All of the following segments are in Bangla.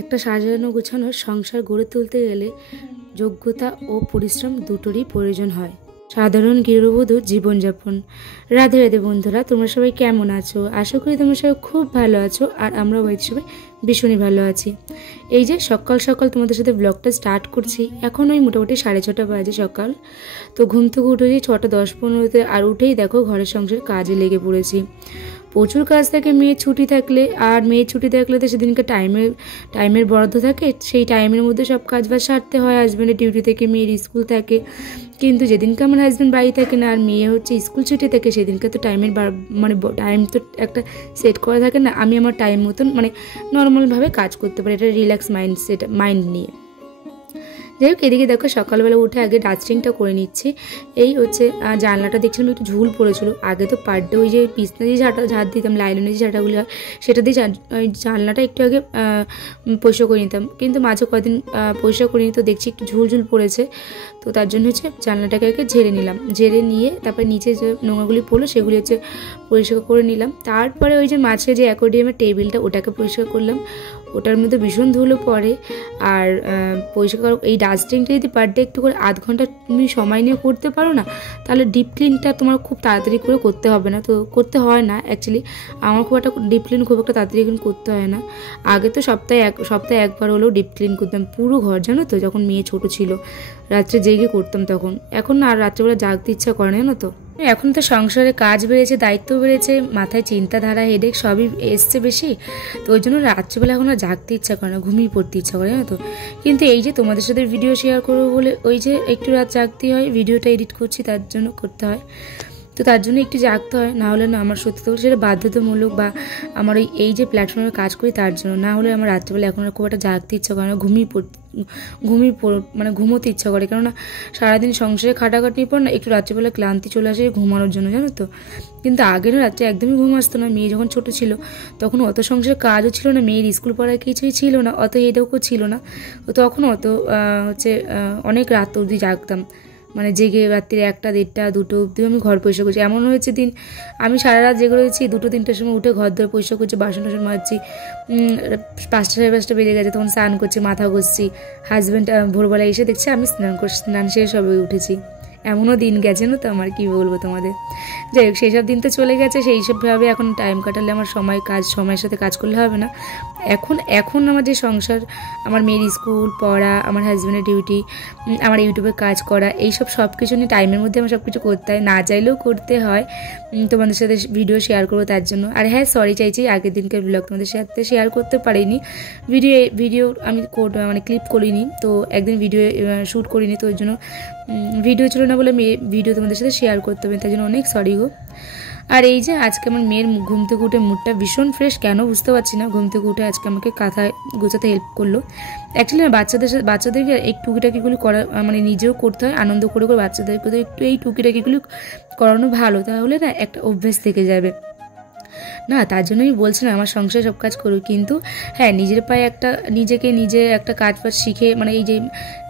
একটা সাজানো গোছানো সংসার গড়ে তুলতে গেলে যোগ্যতা ও পরিশ্রম দুটোরই প্রয়োজন হয়। সাধারণ গৃহবধূ জীবনযাপন। রাধে রাধে বন্ধুরা, তোমরা সবাই কেমন আছো? আশা করি তোমরা সবাই খুব ভালো আছো, আর আমরাও বাড়িতে সবাই ভীষণই ভালো আছি। এই যে সকাল সকাল তোমাদের সাথে ব্লগটা স্টার্ট করছি। এখন ওই মোটামুটি 6:30 বাজে সকাল। তো ঘুম থেকে উঠেছি 6:10-15 আর উঠেই দেখো ঘরের সংসার কাজে লেগে পড়েছি। প্রচুর কাজ থাকে মেয়ের ছুটি থাকলে, আর মেয়ের ছুটি থাকলে তো সেদিনকে টাইমের বরাদ্দ থাকে, সেই টাইমের মধ্যে সব কাজ বাজ সারতে হয়। হাজব্যান্ডের ডিউটি থেকে, মেয়ের স্কুল থাকে, কিন্তু যেদিনকে আমার হাজব্যান্ড বাড়ি থাকে না আর মেয়ে হচ্ছে স্কুল ছুটি থাকে, সেদিনকে তো টাইম তো একটা সেট করা থাকে না। আমি আমার টাইম মতন নর্মালভাবে কাজ করতে পারি, এটা রিল্যাক্স মাইন্ড নিয়ে। যাই হোক, এদিকে দেখো সকালবেলা উঠে আগে ডাস্টিংটা করে নিচ্ছি। এই হচ্ছে জানলাটা দেখছিলাম একটু ঝুল পড়েছিল। আগে তো পার ডে ওই যে বিছনা দিয়ে ঝাড় দিতাম, লাইলনের যে ঝাঁটাগুলি হয় সেটা দিয়ে ওই জানলাটা একটু আগে পরিষ্কার করে নিতাম, কিন্তু মাঝে কদিন পরিষ্কার করিনি, তো দেখছি একটু ঝুল পড়েছে। তো তার জন্য হচ্ছে জানলাটাকে আগে ঝেড়ে নিলাম, ঝেড়ে নিয়ে তারপরে নিচে যে নোংরাগুলি পড়লো সেগুলি হচ্ছে পরিষ্কার করে নিলাম। তারপরে ওই যে মাঝে যে অ্যাকোয়ারিয়ামের টেবিলটা ওটাকে পরিষ্কার করলাম, ওটার মধ্যে ভীষণ ধুলো পড়ে। আর পরিষ্কার এই ডাস্টিংটা যদি পার ডে একটু করে আধ ঘন্টা তুমি সময় নিয়ে করতে পারো না, তাহলে ডিপ ক্লিনটা তোমার খুব তাড়াতাড়ি করে করতে হবে না, তো করতে হয় না অ্যাকচুয়ালি। আমার খুব একটা ডিপ ক্লিন খুব একটা তাড়াতাড়ি করতে হয় না। আগে তো সপ্তাহে একবার হলেও ডিপ ক্লিন করতাম পুরো ঘর, জানো তো, যখন মেয়ে ছোট ছিল রাত্রে জেগে করতাম তখন। এখন না আর রাত্রেবেলা জাগতে ইচ্ছা করে না, জানো তো। এখন তো সংসারে কাজ বেড়েছে, দায়িত্ব বেড়েছে, মাথায় চিন্তাধারা হেডেক সবই এসছে বেশি, তো ওই জন্য রাত্রিবেলা এখন আর জাগতে ইচ্ছা করে না, ঘুমিয়ে পড়তে ইচ্ছা করে, জানো তো। কিন্তু এই যে তোমাদের সাথে ভিডিও শেয়ার করবো বলে ওই যে একটু রাত জাগতে হয়, ভিডিওটা এডিট করছি তার জন্য করতে হয়, তো তার জন্য একটু জাগতে হয়। না হলে না আমার সত্যি তো সেটা বাধ্যতামূলক, বা আমার এই যে প্ল্যাটফর্মে কাজ করি তার জন্য, না হলে আমার রাত্রিবেলা এখন আর খুব একটা জাগতে ইচ্ছা করে না, ঘুমোতে ইচ্ছা করে। কেননা সারাদিন সংসারে খাটাখাটির পর না একটু রাত্রিবেলা ক্লান্তি চলে আসে ঘুমানোর জন্য, জানো তো। কিন্তু আগে না রাত্রে একদমই ঘুম আসতো না। মেয়ে যখন ছোট ছিল তখন অত সংসারে কাজও ছিল না, মেয়ের স্কুল পড়ায় কিছুই ছিল না, অত হেডেকও ছিল না, তখন অনেক রাত অবধি জাগতাম, জেগে রাত্রির 1টা, 1:30, 2টো অবধি আমি ঘর পরিষ্কার করছি। এমন হয়েছে দিন আমি সারা রাত জেগে রয়েছি, 2টো 3টের সময় উঠে ঘর ধরে পরিষ্কার করছি, বাসন টাসন মাজছি, 5টা 5:30 বেজে গেছে, তখন স্নান করছি, মাথা ঘষছি। হাজব্যান্ড ভোরবেলায় এসে দেখছে আমি স্নান শেষ সবে উঠেছি। এমনও দিন গেছে না তো আমার, কি বলবো তোমাদের। যাই হোক, সেই সব দিন তো চলে গেছে, সেই সবভাবে এখন টাইম কাটালে আমার সময়ের সাথে কাজ করলে হবে না। এখন আমার যে সংসার, আমার মেয়ের স্কুল পড়া, আমার হাজব্যান্ডের ডিউটি, আমার ইউটিউবে কাজ করা, এইসব সব কিছু নিয়ে টাইমের মধ্যে আমার সব কিছু করতে হয়, না চাইলেও করতে হয়। তোমাদের সাথে ভিডিও শেয়ার করবো তার জন্য। আর হ্যাঁ, সরি চাইছি আগের দিনকার ব্লগ তোমাদের সাথে শেয়ার করতে পারিনি, ভিডিও আমি ক্লিপ করিনি, তো একদিন ভিডিও শ্যুট করিনি, তো ওই জন্য ভিডিও ছিল না বলে ভিডিও তোমাদের সাথে শেয়ার করতে হবে, তাই জন্য অনেক সরি গো। আর এই যে আজকে আমার মেয়ের ঘুম থেকে উঠে মুডটা ভীষণ ফ্রেশ, কেন বুঝতে পারছি না। ঘুম থেকে উঠে আজকে আমাকে কাঁথা গোছাতে হেল্প করলো। অ্যাকচুয়ালি বাচ্চাদেরকে এই টুকিটাকিগুলি করা নিজেও করতে হয়, আনন্দ করে বাচ্চাদেরকে তো একটু এই টুকিটাকিগুলি করানো ভালো, তাহলে না একটা অভ্যেস থেকে যাবে না। তার জন্য আমি বলছি না আমার সংসারে সব কাজ করুক, কিন্তু হ্যাঁ নিজের পায়ে নিজে একটা কাজ বাজ শিখে, এই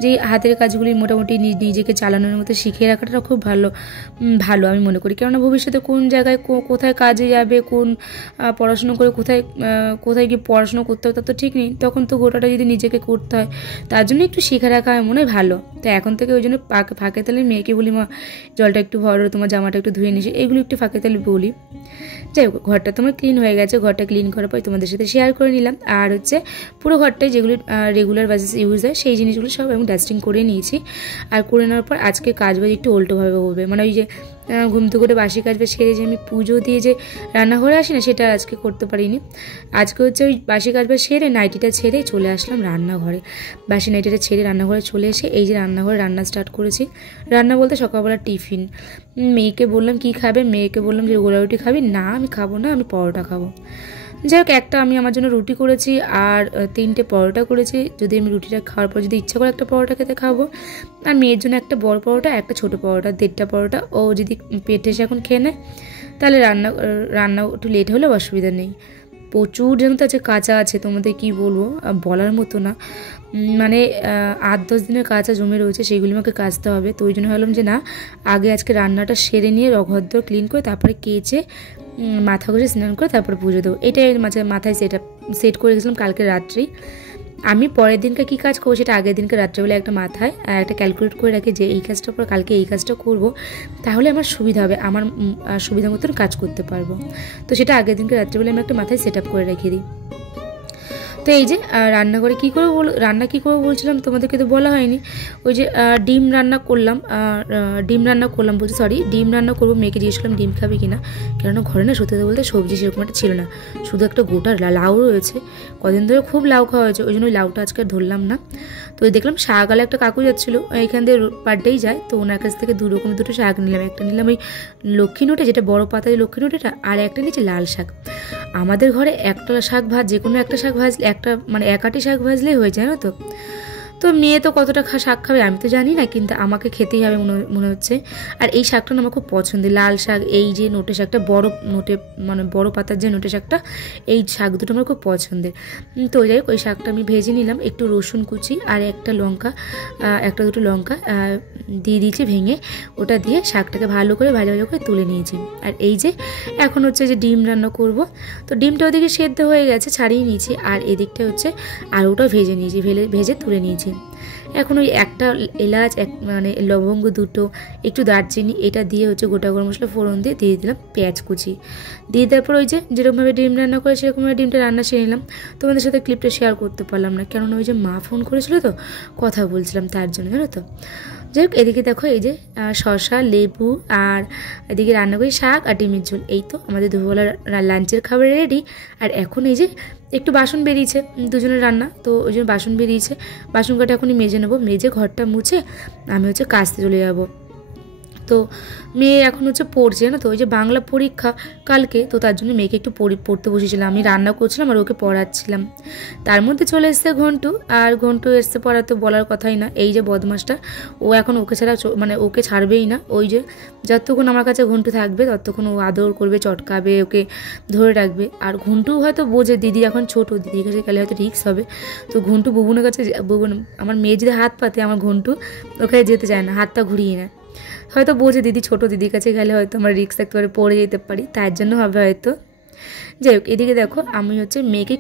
যে হাতের কাজগুলি মোটামুটি নিজেকে চালানোর মতো শিখে রাখাটা খুব ভালো আমি মনে করি। কেননা ভবিষ্যতে কোন জায়গায় কোথায় কাজে যাবে, কোন পড়াশুনো করে কোথায় গিয়ে পড়াশুনো করতে হবে তার তো ঠিক নেই, তখন তো গোটাটা যদি নিজেকে করতে হয়, তার জন্য একটু শিখে রাখা হয় মনে হয় ভালো। তো এখন থেকে ওই জন্য ফাঁকে তালে মেয়েকে বলি, মা জলটা একটু ভরো, তোমার জামাটা একটু ধুয়ে নিস, এগুলো একটু ফাঁকে তালে বলি। যাই হোক, ঘরটা তোমার ক্লিন হয়ে গেছে, ঘরটা ক্লিন করার পর তোমাদের সাথে শেয়ার করে নিলাম। আর হচ্ছে পুরো ঘরটায় যেগুলি রেগুলার বেসিস ইউজ হয় সেই জিনিসগুলো সব আমি ডাস্টিং করে নিয়েছি। আর করে নেওয়ার পর আজকে কাজবাজ একটু উল্টোভাবে হবে, ওই যে ঘুম থেকে করে বাসি কাজ সেরে যে আমি পুজো দিয়ে যে রান্নাঘরে আসি না, সেটা আজকে করতে পারিনি। আজকে হচ্ছে ওই বাসি কাজ সেরে নাইটিটা ছেড়ে চলে আসলাম রান্নাঘরে, বাসি নাইটিটা ছেড়ে রান্নাঘরে চলে এসে এই যে রান্নাঘরে রান্না স্টার্ট করেছি। রান্না বলতে সকালবেলা টিফিন, মেয়েকে বললাম কি খাবে, মেয়েকে বললাম যে গোলা রুটি খাবি, না আমি খাবো না, আমি পরোটা খাবো। যাই হোক, একটা আমি আমার জন্য রুটি করেছি আর 3টে পরোটা করেছি। যদি আমি রুটিটা খাওয়ার পর যদি ইচ্ছা করে একটা পরোটা খেতে খাবো, আর মেয়ের জন্য একটা বড় পরোটা, একটা ছোটো পরোটা, 1.5টা পরোটা। ও যদি পেটে এসে এখন খেয়ে নেয় তাহলে রান্না একটু লেট হলেও অসুবিধা নেই। প্রচুর যেন তো আছে, কাঁচা আছে, তোমাদের কি বলবো, বলার মতো না। মানে 8-10 দিনের কাঁচা জমে রয়েছে, সেইগুলি আমাকে কাচতে হবে। তো ওই জন্য ভাবলাম যে না, আগে আজকে রান্নাটা সেরে নিয়ে ঘরদোর ক্লিন করে তারপরে কেচে মাথা ঘষে স্নান করে তারপরে পুজো দেবো। এটাই মাথায় সেট করে গেছিলাম কালকে রাত্রেই। আমি পরের দিনকে কী কাজ করবো সেটা আগের দিনকে রাত্রেবেলা একটা মাথায় একটা ক্যালকুলেট করে রাখি যে এই কাজটার পর কালকে এই কাজটা করব, তাহলে আমার সুবিধা হবে, আমার সুবিধা মতন কাজ করতে পারবো। তো সেটা আগের দিনকে রাত্রেবেলা আমি একটা মাথায় সেট আপ করে রেখে দিই। তো এই যে রান্নাঘরে কী করবো বলছিলাম, তোমাদেরকে তো বলা হয়নি। ওই যে ডিম রান্না করবো। মেয়েকে জিজ্ঞেস করলাম ডিম খাবি কিনা, কেননা ঘরে না সত্যি বলতে সবজি সেরকম একটা ছিল না, শুধু একটা গোটা লাউ রয়েছে। কদিন ধরে খুব লাউ খাওয়া হয়েছে, ওই জন্য ওই লাউটা আজকে ধরলাম না। তো ওই দেখলাম শাকওয়ালা একটা কাকু যাচ্ছিলো, এইখান দিয়ে পার ডেই যায়, তো ওনার কাছ থেকে দুটো শাক নিলাম। একটা নিলাম ওই লক্ষ্মী নোটে, যেটা বড় পাতায় লক্ষ্মী নোটেটা, আর একটা নিচে লাল শাক। আমাদের ঘরে একটা শাক যে কোনো একটা শাক ভাজলে, একটা মানে এক আটি শাক ভাজলেই হয়ে যায়, জানো তো। তো মেয়ে তো কতটা শাক খাবে আমি তো জানি না, কিন্তু আমাকে খেতেই হবে মনে হচ্ছে। আর এই শাকটা না আমার খুব পছন্দের, লাল শাক, এই যে নোটে শাকটা, বড় পাতার যে নোটে শাকটা, এই শাক দুটো আমার খুব পছন্দের। তো যাই হোক, ওই শাকটা আমি ভেজে নিলাম, একটু রসুন কুচি আর একটা দুটো লঙ্কা দিয়ে দিয়েছি ভেঙে, ওটা দিয়ে শাকটাকে ভালো করে ভাজা করে তুলে নিয়েছি। আর এই যে এখন হচ্ছে যে ডিম রান্না করব। তো ডিমটা ওদিকে সেদ্ধ হয়ে গেছে, ছাড়িয়ে নিয়েছি, আর এদিকটা হচ্ছে আলুটাও ভেজে নিয়েছি, ভেজে তুলে নিয়েছি। এখন ওই একটা এলাচ, মানে লবঙ্গ দুটো, একটু দারচিনি, এটা দিয়ে হচ্ছে গোটা গরম মশলা ফোড়ন দিয়ে দিলাম পেঁয়াজ কুচি দিয়ে। তারপর ওই যে যেরকমভাবে ডিম রান্না করে সেরকমভাবে ডিমটা রান্না সেরে নিলাম। তোমাদের সাথে ক্লিপটা শেয়ার করতে পারলাম না, কেননা ওই যে মা ফোন করেছিল, তো কথা বলছিলাম তার জন্য, জানো তো। যাই হোক, এদিকে দেখো এই যে শসা, লেবু, আর এদিকে রান্না করি শাক আর ডিমের ঝোল। এই তো আমাদের দুপুরবেলা লাঞ্চের খাবার রেডি। আর এখন এই যে একটু বাসন বেরিয়েছে, দুজনের রান্না, তো ওই জন্য বাসন বেরিয়েছে, বাসন কাটা এখনই মেজে নেবো। মেজে ঘরটা মুছে আমি হচ্ছে কাচতে চলে যাবো। তো মেয়ে এখন হচ্ছে পড়ছে না, তো ওই যে বাংলা পরীক্ষা কালকে, তো তার জন্য মেয়েকে একটু পড়তে বসেছিলাম, আমি রান্না করছিলাম আর ওকে পড়াচ্ছিলাম। তার মধ্যে চলে এসছে ঘন্টু এসছে পড়া, তো বলার কথাই না। এই যে বদমাসটা, ও এখন ওকে ছাড়া মানে ওকে ছাড়বেই না। ওই যে যতক্ষণ আমার কাছে ঘন্টু থাকবে ততক্ষণ ও আদর করবে, চটকাবে, ওকে ধরে রাখবে। আর ঘন্টু হয়তো বোঝে দিদি এখন ছোটো, দিদির কাছে গেলে হয়তো রিস্ক হবে। তো ঘন্টু বুবুনের কাছে, আমার মেয়ে যদি হাত পাতে, আমার ঘন্টু ওখানে যেতে চায় না, হাতটা ঘুরিয়ে নেয়। হয়তো বোঝে দিদি ছোটো, দিদির কাছে গেলে হয়তো আমার রিস্ক থাকতে পারে, পড়ে যেতে পারি, তার জন্য হবে হয়তো। যাই হোক, এদিকে দেখো আমি হচ্ছে মেয়েকে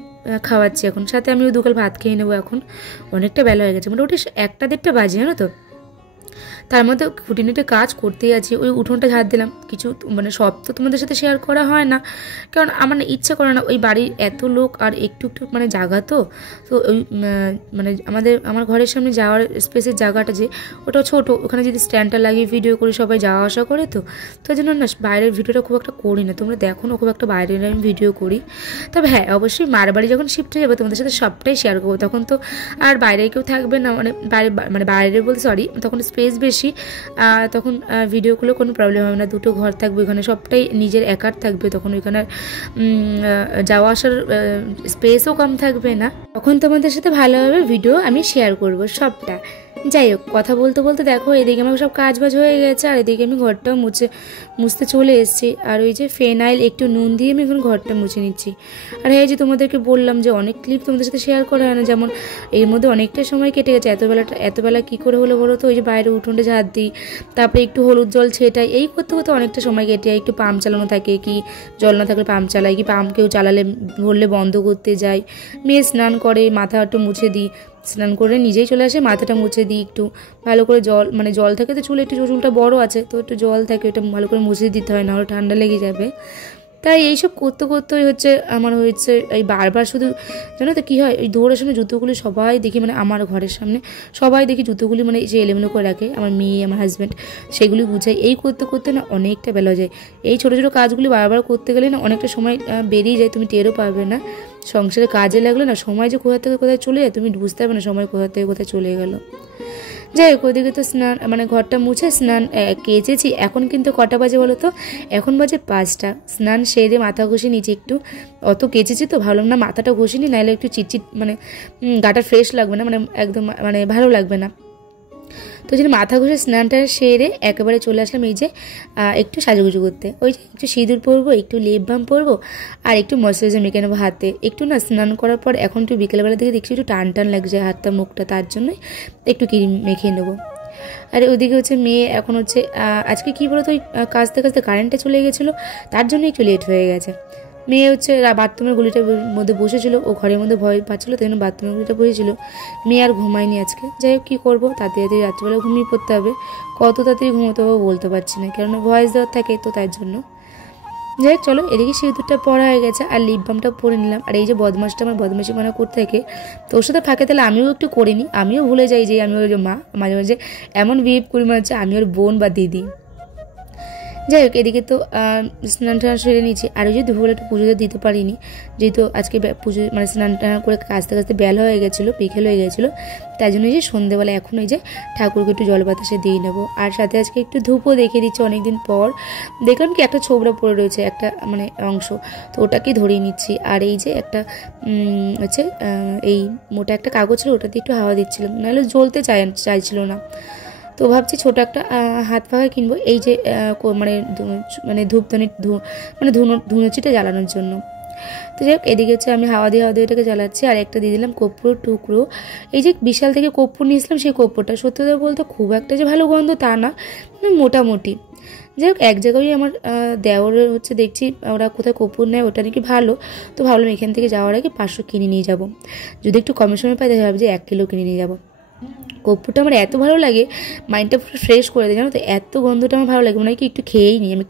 খাওয়াচ্ছি এখন, সাথে আমি ওই দুকাল ভাত খেয়ে নেবো। এখন অনেকটা বেলা হয়ে গেছে, মোটামুটি 1-1:30 বাজে, জানো তো। তার মধ্যে খুঁটিনাটি কাজ করতেই আছি। ওই উঠোনটা ঝাড় দিলাম, কিছু মানে সব তো তোমাদের সাথে শেয়ার করা হয় না, কারণ আমার ইচ্ছা করে না। ওই বাড়ির এত লোক আর একটু মানে জায়গা, তো ওই মানে আমার ঘরের সামনে যাওয়ার স্পেসের জায়গাটা যে ওটা ছোটো, ওখানে যদি স্ট্যান্ডটা লাগিয়ে ভিডিও করি সবাই যাওয়া আসা করে, তো ওই জন্য না বাইরের ভিডিওটা খুব একটা করি না। তোমরা দেখো না খুব একটা বাইরের আমি ভিডিও করি। তবে হ্যাঁ, অবশ্যই মার বাড়ি যখন শিফট হয়ে যাবে তোমাদের সাথে সবটাই শেয়ার করবো, তখন তো আর বাইরে কেউ থাকবে না, বাইরে বলতে সরি, তখন স্পেস বেশি, তখন ভিডিওগুলো কোনো প্রবলেম হবে না। দুটো ঘর থাকবে, ওখানে সবটাই নিজের একার থাকবে, তখন ওইখানে যাওয়া আসার স্পেসও কম থাকবে না, তখন তোমাদের সাথে ভালোভাবে ভিডিও আমি শেয়ার করব সবটা। যাই হোক, কথা বলতে বলতে দেখো এদিকে আমার সব কাজ বাজ হয়ে গেছে, আর এদিকে আমি ঘরটাও মুছতে চলে এসেছি। আর ওই যে ফেনাইল একটু নুন দিয়ে আমি এখন ঘরটা মুছে নিচ্ছি। আর হ্যাঁ, যে তোমাদেরকে বললাম যে অনেক ক্লিপ তোমাদের সাথে শেয়ার করা হয় না, যেমন এর মধ্যে অনেকটা সময় কেটে গেছে। এতবেলা কী করে হলো বলো তো, ওই যে বাইরে উঠোনটা ঝাড় দিই, তারপরে একটু হলুদ জল ছেটাই, এই করতে করতে অনেকটা সময় কেটে যায়। একটু পাম্প চালানো থাকে, কি জল না থাকলে পাম্প চালাই, কি পাম্প কেউ চালালে বললে বন্ধ করতে যাই, মেয়ে স্নান করে মাথা একটু মুছে দিই, স্নান করে নিজেই চলে আসে, মাথাটা মুছে দিই, একটু ভালো করে জল থাকে তো চুলে, একটু চুলটা বড় আছে তো একটু জল থাকে, ওটা ভালো করে মুছে দিতে হয়, নাহলে ঠান্ডা লেগে যাবে। তাই এইসব করতে করতেই হচ্ছে আমার হয়েছে এই বারবার শুধু, জানো তো কী হয়, ওই দৌড়ের সামনে জুতোগুলি সবাই দেখি, মানে আমার ঘরের সামনে সবাই দেখি জুতোগুলি মানে যে এলোমেলো করে রাখে, আমার মেয়ে আমার হাজব্যান্ড, সেগুলি গুছাই। এই করতে করতে না অনেকটা বেলা যায়। এই ছোটো ছোটো কাজগুলি বারবার করতে গেলে না অনেকটা সময় বেরিয়ে যায়, তুমি টেরও পাবে না। সংসারে কাজে লাগলে না সময় যে কোথা থেকে কোথায় চলে যায় তুমি বুঝতে পারবে না, সময় কোথা থেকে কোথায় চলে গেল। যাই হোক, ওদিকে তো স্নান মানে ঘরটা মুছে স্নান কেচেছি। এখন কিন্তু কটা বাজে বলো তো? এখন বাজে 5টা। স্নান সেরে মাথা ঘষে নিচে একটু, অত কেচেছি তো ভাবলাম না মাথাটা ঘষিনি, নাহলে একটু চিটচিট মানে গাটা ফ্রেশ লাগবে না, মানে একদম মানে ভালো লাগবে না। তো যদি মাথা ঘষে স্নানটা সেরে একেবারে চলে আসলাম এই যে একটু সাজুগুজু করতে। ওই যে একটু সিঁদুর পরবো, একটু লিপ বাম পরবো, আর একটু ময়শ্চারাইজার মেখে নেবো হাতে। একটু না স্নান করার পর এখন একটু বিকেলবেলা থেকে দেখছি একটু টান টান লাগছে হাতটা মুখটা, তার জন্যই একটু ক্রিম মেখে নেবো। আর ওদিকে হচ্ছে মেয়ে এখন হচ্ছে আজকে কী বলতো ওই কাচতে কাচতে কারেন্টটা চলে গেছিলো, তার জন্য একটু লেট হয়ে গেছে। মেয়ে হচ্ছে বাথরুমের গুলিটার মধ্যে বসেছিল, ও ঘরের মধ্যে ভয় পাচ্ছিলো, তাই জন্য বাথরুমের গুলিটা বসেছিল। মেয়ে আর ঘুমায়নি আজকে। যাই হোক, কী করবো, তাড়াতাড়ি রাত্রিবেলা ঘুমিয়ে পড়তে হবে। কত তাড়াতাড়ি ঘুমোতে হবে বলতে পারছি না, কেননা ভয়েস দেওয়ার থাকে তো তার জন্য। যাই হোক চলো, এদিকে সিঁদুরটা পরা হয়ে গেছে আর লিপ বামটা পরে নিলাম। আর এই যে বদমাসটা আমার বদমাসি মনে করতে থাকে, তো ওর সাথে ফাঁকে তাহলে আমিও একটু করে নিই। আমিও ভুলে যাই যে আমি ওর মা, মাঝে মাঝে এমন বিহেভ করি মনে হচ্ছে আমি ওর বোন বা দিদি। যাই হোক, এদিকে তো স্নান টান সেরে নিয়েছি। আর ওই যে দুপুরবেলা একটু পুজোতে দিতে পারিনি, যেহেতু আজকে পুজো মানে স্নান টান করে কাচতে কাচতে বেলা হয়ে গেছিলো, বিকেল হয়ে গেছিলো, তাই জন্য যে সন্ধ্যেবেলা এখন ওই যে ঠাকুরকে একটু জল বাতাসে দিয়ে নেবো। আর সাথে আজকে একটু ধূপও দেখিয়ে দিচ্ছি, অনেকদিন পর দেখলাম কি একটা ছোবড়া পড়ে রয়েছে একটা মানে অংশ, তো ওটাকেই ধরিয়ে নিচ্ছি। আর এই যে একটা হচ্ছে এই মোটা একটা কাগজ ছিল, ওটাতে একটু হাওয়া দিচ্ছিলাম, নাহলে জ্বলতে চাইছিল না। তো ভাবছি ছোটো একটা হাত পাখা কিনবো, এই যে মানে মানে ধূপদানি মানে ধুনুচিটা জ্বালানোর জন্য। তো যাই হোক, এদিকে হচ্ছে আমি হাওয়া দিয়ে এটাকে জ্বালাচ্ছি। আর একটা দিয়ে দিলাম কর্পূরের টুকরো। এই যে বিশাল থেকে কর্পূর নিয়েছিলাম, সেই কর্পূরটা সত্যি কথা বলতে খুব একটা যে ভালো গন্ধ তা না, মোটামুটি। যাই হোক, এক জায়গায় আমার দেওরের হচ্ছে দেখছি ওরা কোথায় কর্পূর নেয়, ওটা নাকি ভালো। তো ভাবলাম এখান থেকে যাওয়ার আগে 500 কিনে নিয়ে যাব, যদি একটু কমের সময় পাই তাহলে ভাবছি 1 কিলো কিনে নিয়ে যাবো। কর্পূরটা আমার এত ভালো লাগে, মাইন্ডটা পুরো ফ্রেশ করে দেয় জানো তো, এত গন্ধটা আমার ভালো লাগে, মনে হয় কি একটু খেয়েই নিই আমি,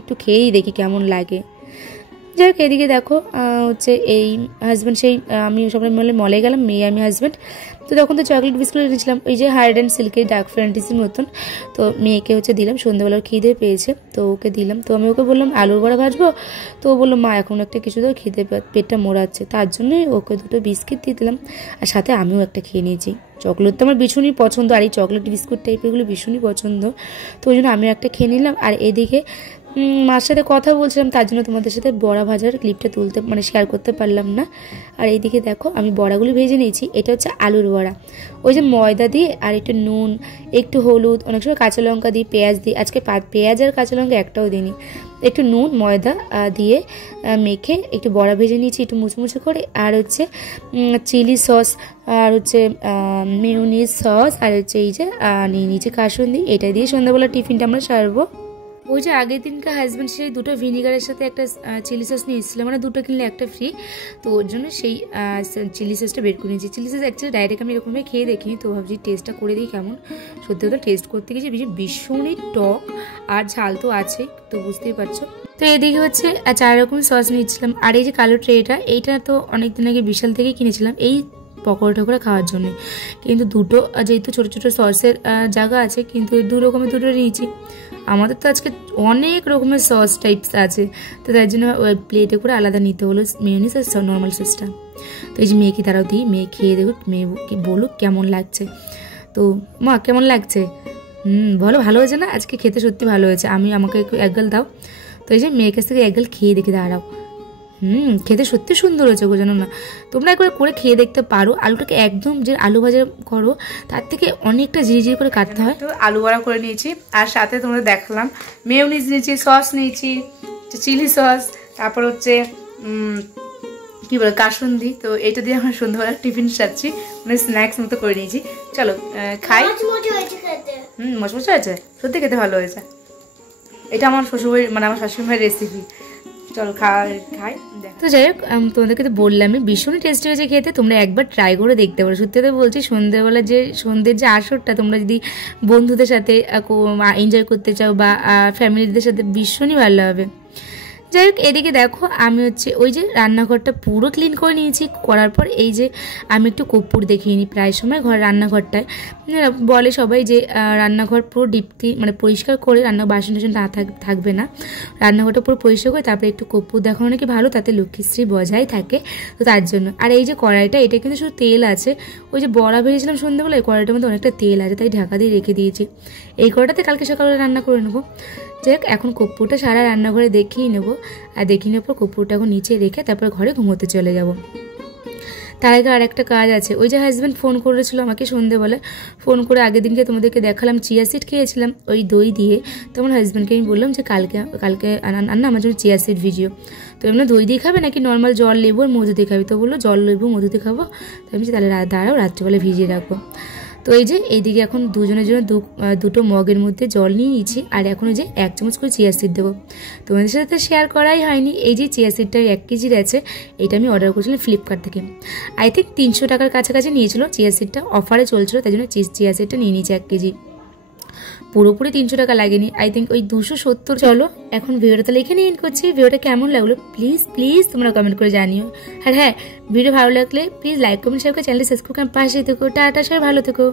একটু খেয়েই দেখি কেমন লাগে। যাই হোক, এদিকে দেখো হচ্ছে এই হাজব্যান্ড সেই আমি সবাই মিলে মলে গেলাম, মেয়ে আমি হাজব্যান্ড। তো তখন তো চকলেট বিস্কুট এনেছিলাম, ওই যে হার্ড অ্যান্ড সিল্কের ডার্ক ফ্যান্টাসির মতন। তো মেয়েকে হচ্ছে দিলাম, সন্ধ্যাবেলার খিদে পেয়েছে তো ওকে দিলাম। তো আমি ওকে বললাম আলুর বড়া ভাজবো, তো ও বললো মা এখন একটা কিছু দাও, খিদে পেটটা মোড়াচ্ছে, তার জন্যই ওকে 2টো বিস্কিট দিয়ে দিলাম। আর সাথে আমিও একটা খেয়ে নিয়েছি। চকলেট তো আমার ভীষণই পছন্দ, আর এই চকলেট বিস্কুট টাইপেরগুলো ভীষণই পছন্দ, তো ওই জন্য আমিও একটা খেয়ে নিলাম। আর এদিকে মার সাথে কথা বলছিলাম, তার জন্য তোমাদের সাথে বড়া ভাজার ক্লিপটা তুলতে মানে শেয়ার করতে পারলাম না। আর এইদিকে দেখো আমি বড়াগুলি ভেজে নিয়েছি। এটা হচ্ছে আলুর বড়া, ওই যে ময়দা দিয়ে আর একটু নুন, একটু হলুদ, অনেক সময় কাঁচা লঙ্কা দিই, পেঁয়াজ দিই। আজকে পেঁয়াজ আর কাঁচা লঙ্কা একটাও দিইনি, একটু নুন ময়দা দিয়ে মেখে একটু বড়া ভেজে নিয়েছি একটু মুচমুচে করে। আর হচ্ছে চিলি সস, আর হচ্ছে মেয়োনিজ সস, আর হচ্ছে এই যে নিয়ে নিয়েছি কাসুন্দি। এটা দিয়ে সন্ধ্যাবেলা টিফিনটা আমরা সারবো। ওই যে আগের দিনকে হাজব্যান্ড সেই 2টো ভিনিগারের সাথে একটা চিলি সস নিয়ে এসেছিলো, মানে 2টো কিনলে একটা ফ্রি, তো ওর জন্য সেই চিলি সসটা বের করে নিয়েছি। চিলি সস অ্যাকচুয়ালি ডাইরেক্ট আমি এরকমভাবে খেয়ে দেখিনি, তো ভাবছি টেস্টটা করে দিই কেমন। সত্যি কথা টেস্ট করতে গেছি ভীষণই টক, আর ঝাল তো আছে, তো বুঝতেই পারছো। তো এদিকে হচ্ছে 4 রকমের সস নিয়েছিলাম। আর এই যে কালো ট্রেটা, এইটা তো অনেকদিন আগে বিশাল থেকে কিনেছিলাম এই পকোড়া টকোড়া খাওয়ার জন্য, কিন্তু দুটো যেহেতু ছোটো ছোটো সসের জায়গা আছে, কিন্তু 2 রকমের 2টো নিয়েছি। আমাদের তো আজকে অনেক রকমের সস টাইপস আছে, তো তার জন্য ওই প্লেটে করে আলাদা নিতে হলো মেয়োনিজ আর নর্মাল সসটা। তো এই যে মেয়েকে তারাও দিই, মেয়ে খেয়ে দেখুক, মেয়ে বলুক কেমন লাগছে। তো মা কেমন লাগছে? বলো ভালো হয়েছে না? আজকে খেতে সত্যি ভালো হয়েছে, আমাকে একটু 1 গাল দাও। তো এই যে মেয়ের কাছ থেকে 1 গাল খেয়ে দেখে দাঁড়াও। খেতে সত্যি সুন্দর হয়েছে গো, জানো না? তোমরা একবার করে খেয়ে দেখতে পারো। আলুটাকে একদম যে আলু ভাজা করো তার থেকে অনেকটা ঝিরিঝিরি করে কাটতে হয়। তো আলু বড়া করে নিয়েছি, আর সাথে তোমরা দেখলাম মেয়োনিজ নিয়েছি, সস নিয়েছি, চিলি সস, তারপর হচ্ছে কি বলে কাসুন্দি। তো এটা দিয়ে আমরা সন্ধ্যাবেলা টিফিন সারছি, মানে স্ন্যাক্স মতো করে নিয়েছি। চলো খাই। মচমচে হয়েছে, সত্যি খেতে ভালো হয়েছে। এটা আমার শ্বশুরবাড়ির মানে আমার শাশুড়িমায়ের রেসিপি। চলো খাই। তো যাই হোক, তোমাদেরকে তো বললামই ভীষণই টেস্টি হয়েছে খেতে, তোমরা একবার ট্রাই করে দেখতে পারো। সত্যি কথা বলছি, সন্ধ্যেবেলা যে সন্ধ্যের যে আসরটা তোমরা যদি বন্ধুদের সাথে এনজয় করতে চাও বা ফ্যামিলিদের সাথে, ভীষণই ভালো হবে। যাই হোক, এদিকে দেখো আমি হচ্ছে ওই যে রান্নাঘরটা পুরো ক্লিন করে নিয়েছি। করার পর এই যে আমি একটু কর্পূর দেখিয়ে নিই প্রায় সময় ঘর রান্নাঘরটায়। বলে সবাই যে রান্নাঘর পুরো ডিপটি মানে পরিষ্কার করে রান্না বাসন টাসন না থাকবে না, রান্নাঘরটা পুরো পরিষ্কার করে তারপরে একটু কর্পূর দেখানো নাকি ভালো, তাতে লক্ষ্মীশ্রী বজায় থাকে। তো তার জন্য। আর এই যে কড়াইটা, এটা কিন্তু শুধু তেল আছে, ওই যে বড়া ভেজেছিলাম সন্ধ্যাবেলা, এই কড়াইটার মধ্যে অনেকটা তেল আছে, তাই ঢাকা দিয়ে রেখে দিয়েছি। এই কড়াইটাতে কালকে সকালে রান্না করে নেবো। যাই হোক, এখন কর্পূরটা সারা রান্নাঘরে দেখিয়ে নেবো। আর দেখিয়ে নেওয়ার পর কর্পূরটা এখন নিচে রেখে তারপরে ঘরে ঘুমোতে চলে যাব। তার আগে আর একটা কাজ আছে। ওই যে হাজব্যান্ড ফোন করেছিল আমাকে সন্ধ্যেবেলা, ফোন করে আগের দিনকে তোমাদেরকে দেখালাম চিয়া সিড খেয়েছিলাম ওই দই দিয়ে। তখন হাজব্যান্ডকে আমি বললাম যে কালকে আনা আমার জন্য চিয়া সিড ভিজিও। তো এমনি দই দিয়ে খাবে নাকি নর্মাল জল লেবু আর মধু দিয়ে খাবি? তো বললো জল লেবু মধু দিয়ে খাবো। তো আমি তাহলে দাঁড়াও রাত্রিবেলা ভিজিয়ে রাখবো। তো এই যে এইদিকে এখন দুজনের জন্য দুটো মগের মধ্যে জল নিয়ে নিয়েছি। আর এখন ওই যে 1 চামচ করে চিয়া সিড দেবো। তোমাদের সাথে শেয়ার করাই হয়নি, এই যে চিয়া সিডটা 1 কেজির আছে, এটা আমি অর্ডার করেছিলাম ফ্লিপকার্ট থেকে। আই থিঙ্ক 300 টাকার কাছাকাছি নিয়েছিল চিয়া সিডটা, অফারে চলছিল, তাই জন্য চিয়া সিডটা নিয়ে নিয়েছি 1 কেজি। পুরোপুরি 300 টাকা লাগেনি, আই থিঙ্ক ওই 270। চলো এখন ভিডিওটা তাহলে এখানে এন্ড করছি। ভিডিওটা কেমন লাগলো প্লিজ তোমরা কমেন্ট করে জানিও। আর হ্যাঁ, ভিডিও ভালো লাগলে প্লিজ লাইক কমেন্ট শেয়ার করে চ্যানেলটি সাবস্ক্রাইব করে পাশে থেকো। টাটা, সবাই ভালো থেকো।